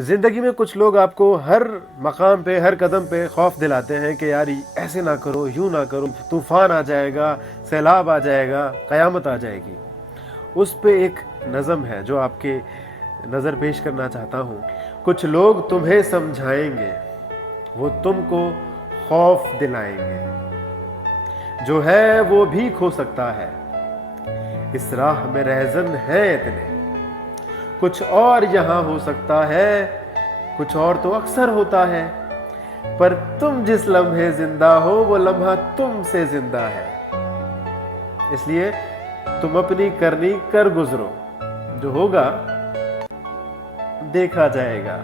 ज़िंदगी में कुछ लोग आपको हर मकाम पे, हर कदम पे खौफ दिलाते हैं कि यार ऐसे ना करो, यूँ ना करो, तूफ़ान आ जाएगा, सैलाब आ जाएगा, क़यामत आ जाएगी। उस पे एक नज़म है जो आपके नज़र पेश करना चाहता हूँ। कुछ लोग तुम्हें समझाएंगे, वो तुमको खौफ दिलाएंगे। जो है वो भी खो सकता है, इस राह में रहज़न है इतने। कुछ और यहाँ हो सकता है, कुछ और तो अक्सर होता है, पर तुम जिस लम्हे जिंदा हो वो लम्हा तुमसे जिंदा है। इसलिए तुम अपनी करनी कर गुजरो, जो होगा देखा जाएगा।